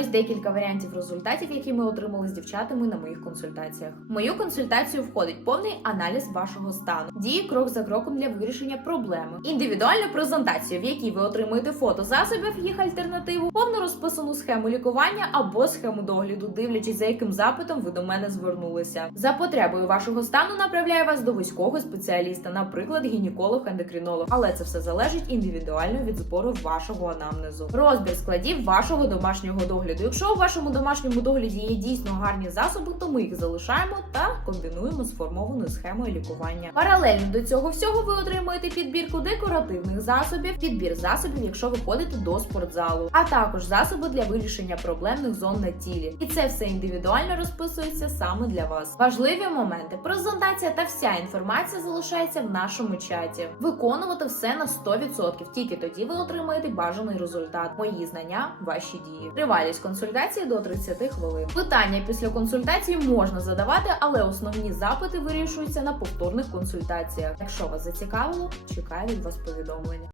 Ось декілька варіантів результатів, які ми отримали з дівчатами на моїх консультаціях. В мою консультацію входить повний аналіз вашого стану, дії крок за кроком для вирішення проблеми, індивідуальну презентацію, в якій ви отримуєте фото засобів, їх альтернативу, повну розписану схему лікування або схему догляду, дивлячись за яким запитом ви до мене звернулися. За потребою вашого стану направляю вас до вузького спеціаліста, наприклад, гінеколог-ендокринолог. Але це все залежить індивідуально від збору вашого анамнезу. Розбір складів вашого домашнього догляду. Якщо у вашому домашньому догляді є дійсно гарні засоби, то ми їх залишаємо та комбінуємо з схемою лікування. Паралельно до цього всього ви отримуєте підбірку декоративних засобів, підбір засобів, якщо ви ходите до спортзалу, а також засоби для вирішення проблемних зон на тілі. І це все індивідуально розписується саме для вас. Важливі моменти. Презентація та вся інформація залишається в нашому чаті. Виконувати все на 100%. Тільки тоді ви отримаєте бажаний результат. Мої знання, ваші дії. Тривалість консультації до 30 хвилин. Питання після консультації можна задавати, але основні запити вирішуються на повторних консультаціях. Якщо вас зацікавило, чекаю від вас повідомлення.